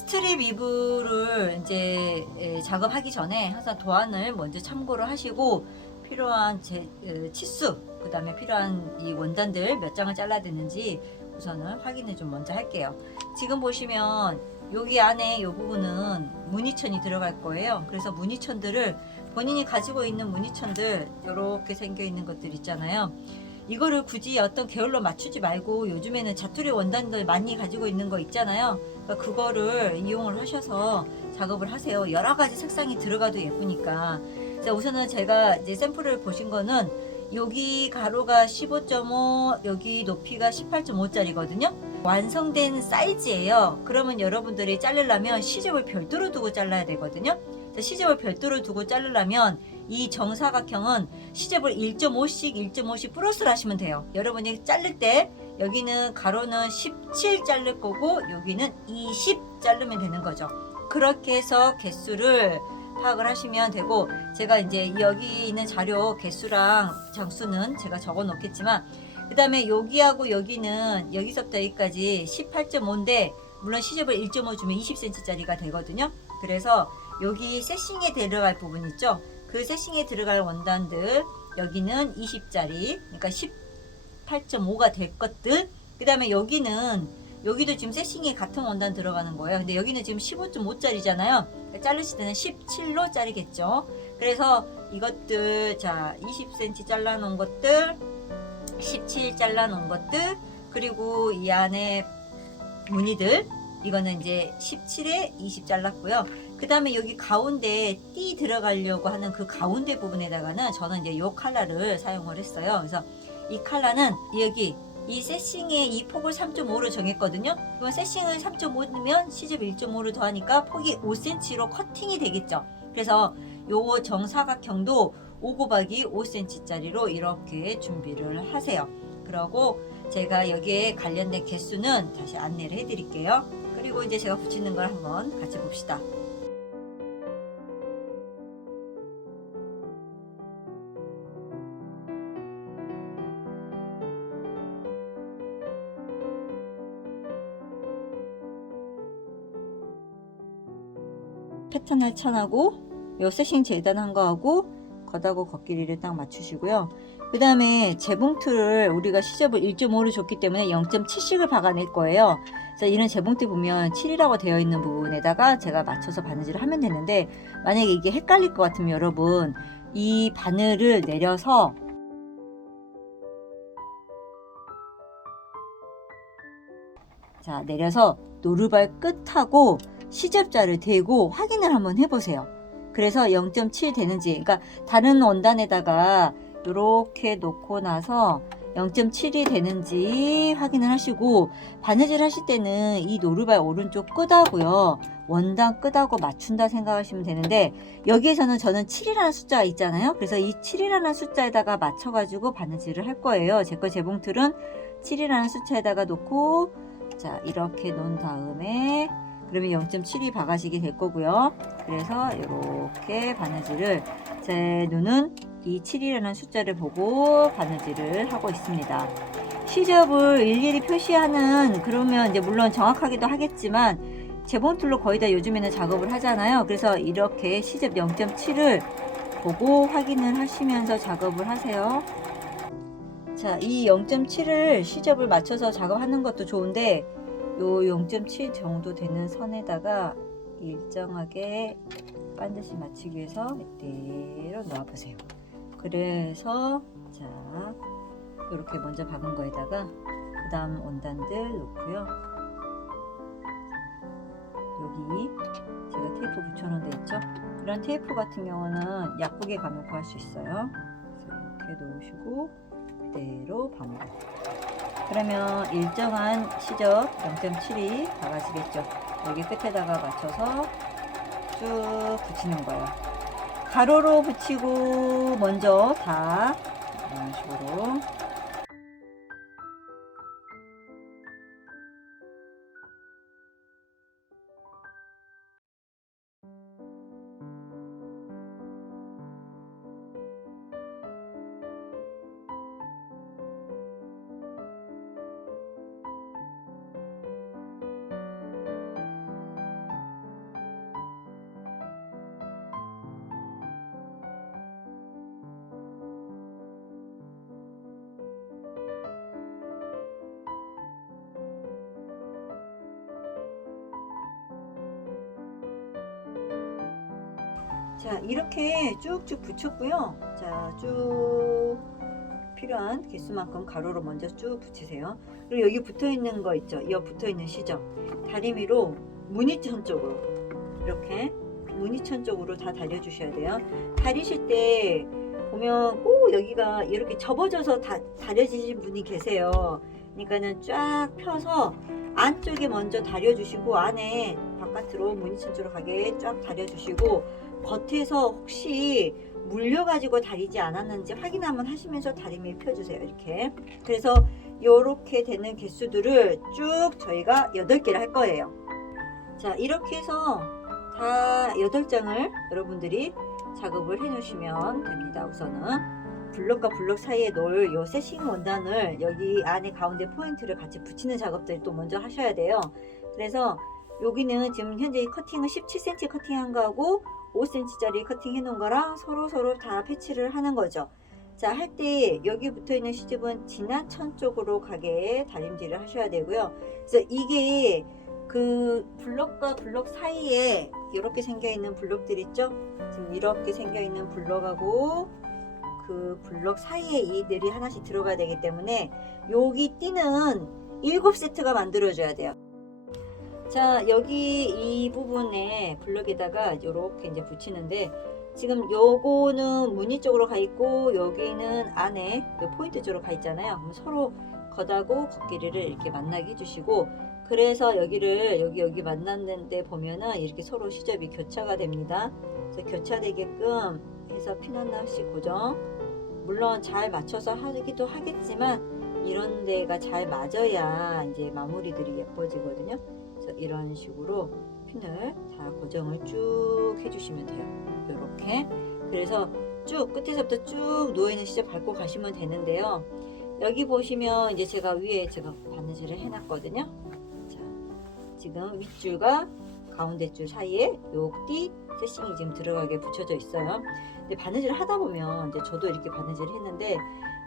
스트립 위브를 이제 작업하기 전에 항상 도안을 먼저 참고를 하시고 필요한 치수, 그 다음에 필요한 이 원단들 몇 장을 잘라야 되는지 우선은 확인을 좀 먼저 할게요. 지금 보시면 여기 안에 이 부분은 무늬천이 들어갈 거예요. 그래서 무늬천들을 본인이 가지고 있는 무늬천들 이렇게 생겨 있는 것들 있잖아요. 이거를 굳이 어떤 계열로 맞추지 말고 요즘에는 자투리 원단들 많이 가지고 있는 거 있잖아요. 그러니까 그거를 이용을 하셔서 작업을 하세요. 여러 가지 색상이 들어가도 예쁘니까. 자, 우선은 제가 이제 샘플을 보신 거는 여기 가로가 15.5, 여기 높이가 18.5짜리거든요. 완성된 사이즈예요. 그러면 여러분들이 자르려면 시접을 별도로 두고 잘라야 되거든요. 시접을 별도로 두고 자르려면 이 정사각형은 시접을 1.5씩 1.5씩 플러스를 하시면 돼요. 여러분이 자를 때 여기는 가로는 17 자를 거고 여기는 20 자르면 되는 거죠. 그렇게 해서 개수를 파악을 하시면 되고, 제가 이제 여기 있는 자료 개수랑 장수는 제가 적어 놓겠지만, 그 다음에 여기하고 여기는 여기서부터 여기까지 18.5인데 물론 시접을 1.5 주면 20cm 짜리가 되거든요. 그래서 여기 세싱에 들어갈 부분 있죠. 그 세싱에 들어갈 원단들 여기는 20짜리, 그러니까 18.5가 될 것들. 그 다음에 여기도 지금 세싱에 같은 원단 들어가는 거예요. 근데 여기는 지금 15.5짜리잖아요. 자르실 때는 17로 자르겠죠. 그래서 이것들, 자, 20cm 잘라 놓은 것들, 17 잘라 놓은 것들, 그리고 이 안에 무늬들, 이거는 이제 17에 20 잘랐고요. 그 다음에 여기 가운데 띠 들어가려고 하는 그 가운데 부분에다가는 저는 이제 요 컬러를 사용을 했어요. 그래서 이 컬러는 여기 이 세싱의 이 폭을 3.5로 정했거든요. 이건 세싱을 3.5면 시접 1.5를 더하니까 폭이 5cm로 커팅이 되겠죠. 그래서 요 정사각형도 5 곱하기 5cm 짜리로 이렇게 준비를 하세요. 그러고 제가 여기에 관련된 개수는 다시 안내를 해 드릴게요. 그리고 이제 제가 붙이는 걸 한번 같이 봅시다. 패턴 할천하고 요 세싱 재단한 거하고 겉하고 겉길이를 딱 맞추시고요. 그 다음에 재봉틀을 우리가 시접을 1.5로 줬기 때문에 0.7씩을 박아낼 거예요. 그래서 이런 재봉틀 보면 7이라고 되어 있는 부분에다가 제가 맞춰서 바느질을 하면 되는데, 만약에 이게 헷갈릴 것 같으면 여러분 이 바늘을 내려서 노루발 끝하고 시접자를 대고 확인을 한번 해보세요. 그래서 0.7 되는지, 그러니까 다른 원단에다가 이렇게 놓고 나서 0.7이 되는지 확인을 하시고, 바느질 하실 때는 이 노루발 오른쪽 끝하고요 원단 끝하고 맞춘다 생각하시면 되는데, 여기에서는 저는 7이라는 숫자가 있잖아요. 그래서 이 7이라는 숫자에다가 맞춰 가지고 바느질을 할 거예요. 제 거 재봉틀은 7이라는 숫자에다가 놓고, 자, 이렇게 놓은 다음에 그러면 0.7이 박아지게 될 거고요. 그래서 이렇게 바느질을, 제 눈은 이 7이라는 숫자를 보고 바느질을 하고 있습니다. 시접을 일일이 표시하는, 그러면 이제 물론 정확하기도 하겠지만 재봉틀로 거의 다 요즘에는 작업을 하잖아요. 그래서 이렇게 시접 0.7을 보고 확인을 하시면서 작업을 하세요. 자, 이 0.7을 시접을 맞춰서 작업하는 것도 좋은데, 요 0.7 정도 되는 선에다가 일정하게 반드시 맞추기 위해서 이대로 놓아 보세요. 그래서 자, 이렇게 먼저 박은 거에다가 그 다음 원단들 놓고요. 여기 제가 테이프 붙여놓은 데 있죠. 이런 테이프 같은 경우는 약국에 가면 구할 수 있어요. 그래서 이렇게 놓으시고 그대로 바늘, 그러면 일정한 시접 0.7이 박아지겠죠. 여기 끝에다가 맞춰서 쭉 붙이는 거예요. 가로로 붙이고 먼저 다 이런 식으로. 자, 이렇게 쭉쭉 붙였고요. 자, 쭉 필요한 개수만큼 가로로 먼저 쭉 붙이세요. 그리고 여기 붙어있는 거 있죠? 이 붙어있는 시접 다리미로 무늬천 쪽으로 이렇게 무늬천 쪽으로 다 다려주셔야 돼요. 다리실 때 보면 꼭 여기가 이렇게 접어져서 다려지신 분이 계세요. 그러니까는 쫙 펴서 안쪽에 먼저 다려주시고 안에 바깥으로 무늬천 쪽으로 가게 쫙 다려주시고 겉에서 혹시 물려가지고 다리지 않았는지 확인 한번 하시면서 다리미 펴주세요. 이렇게. 그래서 이렇게 되는 개수들을 쭉 저희가 8개를 할 거예요. 자, 이렇게 해서 다 8장을 여러분들이 작업을 해 놓으시면 됩니다. 우선은 블럭과 블럭 사이에 놓을 요 세싱 원단을 여기 안에 가운데 포인트를 같이 붙이는 작업들을 또 먼저 하셔야 돼요. 그래서 여기는 지금 현재 커팅은 17cm 커팅한 거하고 5cm짜리 커팅해 놓은 거랑 서로 다 패치를 하는 거죠. 자, 할 때 여기 붙어 있는 시집은 지나천 쪽으로 가게 다림질을 하셔야 되고요. 그래서 이게 그 블럭과 블럭 사이에 이렇게 생겨 있는 블럭들 있죠? 지금 이렇게 생겨 있는 블럭하고 그 블럭 사이에 이들이 하나씩 들어가야 되기 때문에 여기 띠는 7세트가 만들어져야 돼요. 자, 여기 이 부분에 블럭에다가 이렇게 이제 붙이는데 지금 요거는 무늬 쪽으로 가 있고 여기는 안에 포인트 쪽으로 가 있잖아요. 그럼 서로 겉하고 겉길이를 이렇게 만나게 해주시고, 그래서 여기를 여기 만났는데 보면은 이렇게 서로 시접이 교차가 됩니다. 그래서 교차되게끔 해서 핀 하나씩 고정. 물론 잘 맞춰서 하기도 하겠지만 이런 데가 잘 맞아야 이제 마무리들이 예뻐지거든요. 그래서 이런 식으로 핀을 다 고정을 쭉 해주시면 돼요. 이렇게. 그래서 쭉 끝에서부터 쭉 누워있는 시접 밟고 가시면 되는데요. 여기 보시면 이제 제가 위에 바느질을 해놨거든요. 자, 지금 윗줄과 가운데 줄 사이에 요 띠 세싱이 지금 들어가게 붙여져 있어요. 근데 바느질을 하다 보면 이제 저도 이렇게 바느질을 했는데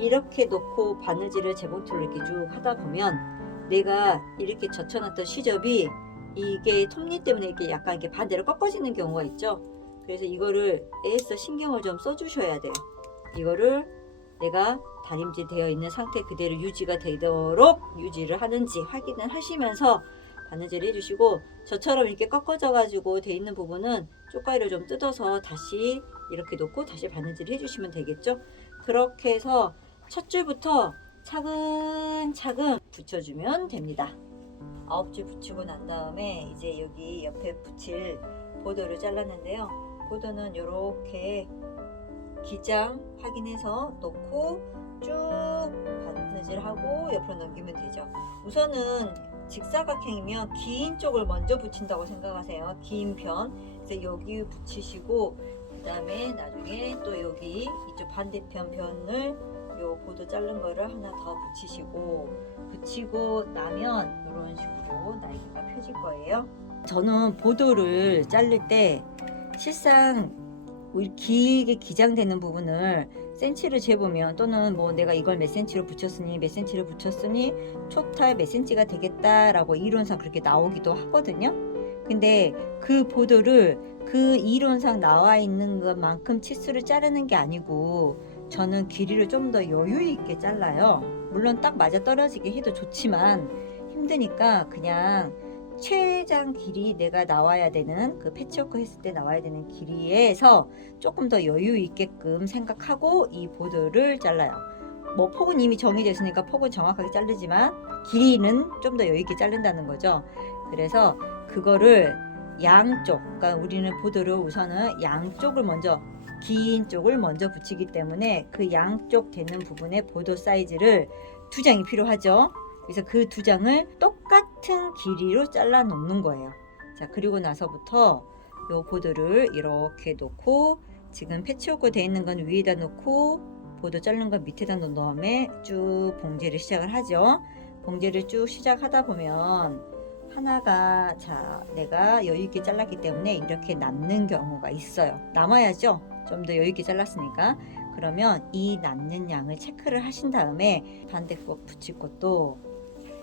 이렇게 놓고 바느질을 재봉틀로 이렇게 쭉 하다 보면 내가 이렇게 젖혀놨던 시접이 이게 톱니 때문에 이렇게 약간 이렇게 반대로 꺾어지는 경우가 있죠. 그래서 이거를 애써 신경을 좀 써주셔야 돼요. 이거를 내가 다림질 되어 있는 상태 그대로 유지가 되도록 유지를 하는지 확인을 하시면서 바느질 해주시고, 저처럼 이렇게 꺾어져 가지고 돼 있는 부분은 쪽가위를 좀 뜯어서 다시 이렇게 놓고 다시 바느질 해주시면 되겠죠. 그렇게 해서 첫 줄부터 차근차근 붙여주면 됩니다. 9줄 붙이고 난 다음에 이제 여기 옆에 붙일 보도를 잘랐는데요. 보도는 이렇게 기장 확인해서 놓고 쭉 바느질하고 옆으로 넘기면 되죠. 우선은 직사각형이면 긴 쪽을 먼저 붙인다고 생각하세요. 긴 편. 그래서 여기 붙이시고 그 다음에 나중에 또 여기 이쪽 반대편 편을 요 보도 자른 거를 하나 더 붙이고 나면 이런 식으로 날개가 펴질 거예요. 저는 보도를 자를 때 실상 길게 기장되는 부분을 센치를 재보면, 또는 뭐 내가 이걸 몇 센치로 붙였으니 몇 센치를 붙였으니 토탈 몇 센치가 되겠다라고 이론상 그렇게 나오기도 하거든요. 근데 그 보도를 그 이론상 나와 있는 것만큼 치수를 자르는 게 아니고 저는 길이를 좀 더 여유 있게 잘라요. 물론 딱 맞아 떨어지게 해도 좋지만 힘드니까 그냥 최장 길이 내가 나와야 되는 그 패치워크 했을 때 나와야 되는 길이에서 조금 더 여유 있게끔 생각하고 이 보드를 잘라요. 뭐 폭은 이미 정해져 있으니까 폭은 정확하게 자르지만 길이는 좀 더 여유 있게 자른다는 거죠. 그래서 그거를 양쪽, 그러니까 우리는 보드를 우선은 양쪽을 먼저, 긴 쪽을 먼저 붙이기 때문에 그 양쪽 되는 부분에 보도 사이즈를 2장이 필요하죠. 그래서 그 2장을 똑같은 길이로 잘라 놓는 거예요. 자, 그리고 나서부터 요 보도를 이렇게 놓고, 지금 패치워크 되어 있는 건 위에다 놓고 보도 자른 건 밑에다 놓은 다음에 쭉 봉제를 시작을 하죠. 봉제를 쭉 시작하다 보면 하나가, 자, 내가 여유 있게 잘랐기 때문에 이렇게 남는 경우가 있어요. 남아야죠. 좀 더 여유 있게 잘랐으니까. 그러면 이 남는 양을 체크를 하신 다음에 반대 거 붙일 것도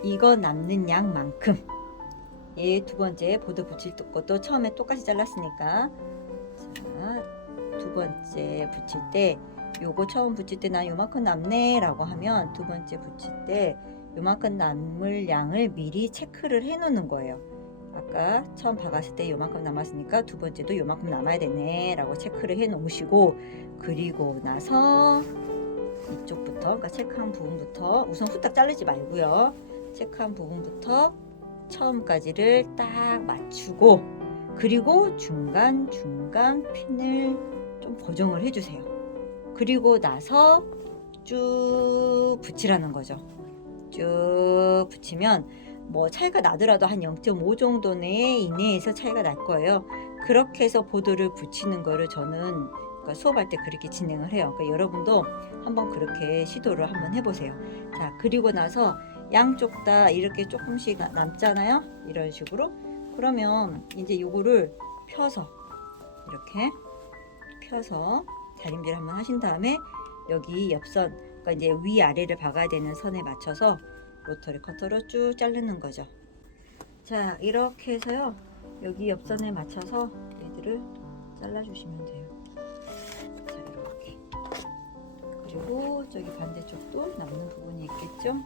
이거 남는 양만큼, 두 번째 보도 붙일 것도 처음에 똑같이 잘랐으니까, 자, 두 번째 붙일 때 요거 처음 붙일 때 난 요만큼 남네 라고 하면 두 번째 붙일 때 요만큼 남을 양을 미리 체크를 해 놓는 거예요. 아까 처음 박았을 때 요만큼 남았으니까 두 번째도 요만큼 남아야 되네 라고 체크를 해 놓으시고, 그리고 나서 이쪽부터, 그러니까 체크한 부분부터 우선 후딱 자르지 말고요. 체크한 부분부터 처음까지를 딱 맞추고, 그리고 중간중간 핀을 좀 고정을 해주세요. 그리고 나서 쭉 붙이라는 거죠. 쭉 붙이면 뭐 차이가 나더라도 한 0.5 정도 이내에서 차이가 날 거예요. 그렇게 해서 보도를 붙이는 거를 저는 그러니까 수업할 때 그렇게 진행을 해요. 그러니까 여러분도 한번 그렇게 시도를 한번 해보세요. 자, 그리고 나서 양쪽 다 이렇게 조금씩 남잖아요. 이런 식으로. 그러면 이제 요거를 펴서 이렇게 펴서 다림질 한번 하신 다음에 여기 옆선, 그러니까 이제 위아래를 박아야 되는 선에 맞춰서 로터리 커터로 쭉 자르는 거죠. 자, 이렇게 해서요. 여기 옆선에 맞춰서 얘들을 잘라주시면 돼요. 자, 이렇게. 그리고 저기 반대쪽도 남는 부분이 있겠죠?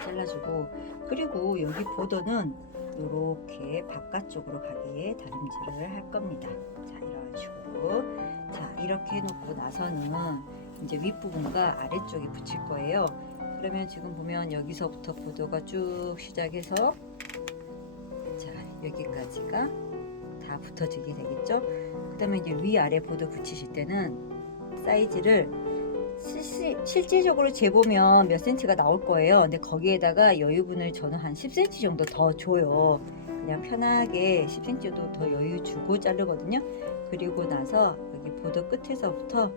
잘라주고, 그리고 여기 보도는 이렇게 바깥쪽으로 가게 다림질을 할 겁니다. 자, 이런 식으로. 자, 이렇게 해놓고 나서는 이제 윗부분과 아래쪽에 붙일 거예요. 그러면 지금 보면 여기서부터 보도가 쭉 시작해서 자, 여기까지가 다 붙어지게 되겠죠. 그 다음에 이제 위아래 보도 붙이실 때는 사이즈를 실질적으로 재보면 몇 cm가 나올 거예요. 근데 거기에다가 여유분을 저는 한 10cm 정도 더 줘요. 그냥 편하게 10cm도 더 여유 주고 자르거든요. 그리고 나서 여기 보도 끝에서부터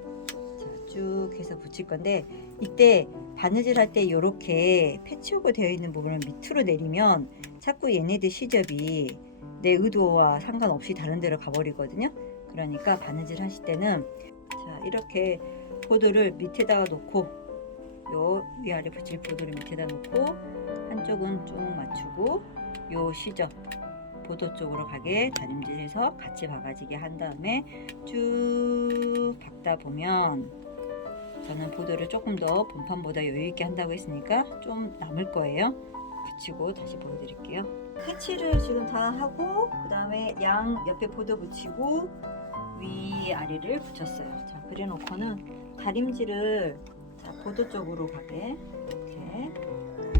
쭉 해서 붙일 건데, 이때 바느질 할 때 이렇게 패치워크 되어 있는 부분을 밑으로 내리면 자꾸 얘네들 시접이 내 의도와 상관없이 다른 데로 가버리거든요. 그러니까 바느질 하실 때는 자, 이렇게 보도를 밑에다가 놓고, 요 위아래 붙일 보도를 밑에다 놓고 한쪽은 쭉 맞추고 요 시접 보도 쪽으로 가게 다림질해서 같이 박아지게 한 다음에 쭉 박다 보면, 저는 보도를 조금 더 본판보다 여유 있게 한다고 했으니까 좀 남을 거예요. 붙이고 다시 보여드릴게요. 캐치를 지금 다 하고, 그 다음에 양 옆에 보도 붙이고 위아래를 붙였어요. 자, 그래 놓고는 다림질을 자, 보도 쪽으로 가게 이렇게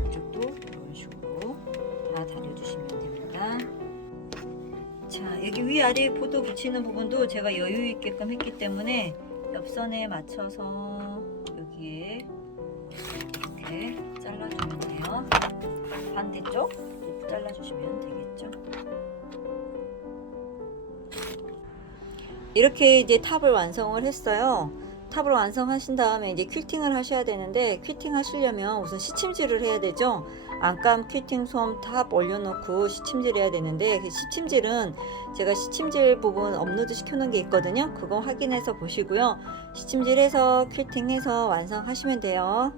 이쪽도 이런 식으로 다 다려주시면 됩니다. 자, 여기 위아래 보도 붙이는 부분도 제가 여유 있게끔 했기 때문에 옆선에 맞춰서 여기에 이렇게 잘라주면 돼요. 반대쪽 잘라주시면 되겠죠. 이렇게 이제 탑을 완성을 했어요. 탑을 완성하신 다음에 이제 퀼팅을 하셔야 되는데, 퀼팅 하시려면 우선 시침질을 해야 되죠. 안감 퀼팅 솜 탑 올려놓고 시침질 해야 되는데, 그 시침질은 제가 시침질 부분 업로드 시켜놓은 게 있거든요. 그거 확인해서 보시고요. 시침질해서 퀼팅해서 완성하시면 돼요.